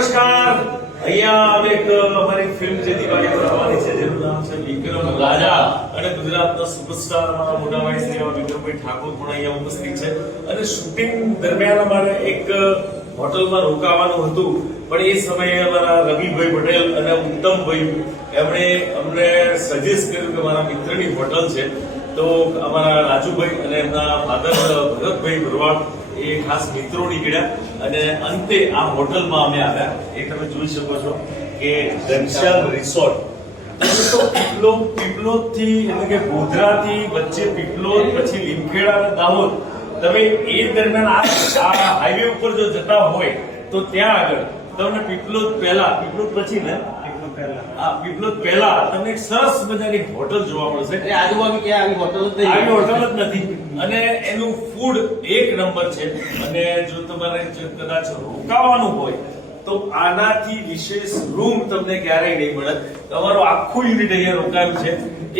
નમસ્કાર. અહીંયા અમે એક અમારી ફિલ્મ જે દિવાળી પર આવવાની છે જેનું નામ છે વિક્રમ રાજા અને ગુજરાતના સુપરસ્ટાર અમારા મોટા ભાઈ શ્રી વિક્રમભાઈ ઠાકોર પણ અહીંયા ઉપસ્થિત છે અને શૂટિંગ દરમિયાન અમારે એક હોટલમાં રોકાવાનું હતું પણ એ સમયે અમારા રવિભાઈ પટેલ અને ઉત્તમભાઈ એમણે અમને સજેસ્ટ કર્યું કે મારા મિત્રની હોટલ છે તો અમારા રાજુભાઈ અને એમના ફાધર ભરતભાઈ ભરવાડ એ ખાસ મિત્રો નીકળ્યા અને અંતે આ હોટલમાં અમે આવ્યા. એ તમે જોઈ શકો છો કે ઘનશ્યામ રિસોર્ટ તો પીપલોદ થી એટલે કે ગોધરાથી વચ્ચે પીપલોદ પછી લીમખેડા અને દાહોદ તમે એ દરમિયાન આ હાઈવે ઉપર જો જતા હોય તો ત્યાં આગળ તમને પીપલોદ પછી ને પીપલોદ પહેલા તમને એક સરસ મજાની હોટલ જોવા મળશે. આજુબાજુ ક્યાં આવી હોટલ જ નથી અને એનું ફૂડ એક નંબર છે અને જો તમારે કદાચ રોકાવાનું હોય તો આનાથી વિશેષ રૂમ તમને ક્યારેય નહીં મળે. તમારું આખું યુનિટ અહીંયા રોકાયું છે,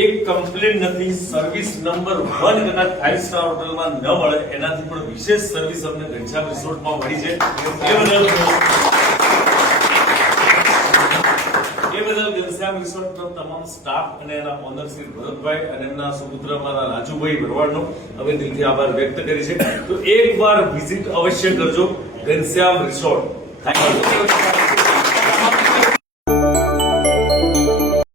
એક કમ્પ્લેન નથી. સર્વિસ નંબર 1 કદાચ 5 સ્ટાર હોટલમાં ન મળે એનાથી પણ વિશેષ સર્વિસ અમને ઘનશ્યામ રિસોર્ટમાં મળી છે. એ બદલ ઘનશ્યામ રિસોર્ટનો તમામ સ્ટાફ અને એના ઓનર શ્રી ભરતભાઈ અને એમના સુપુત્ર અમારા રાજુભાઈ ભરવાડનો અમે દિલથી આભાર વ્યક્ત કરી છે. તો એકવાર વિઝિટ અવશ્ય કરજો ઘનશ્યામ રિસોર્ટ. Thank you.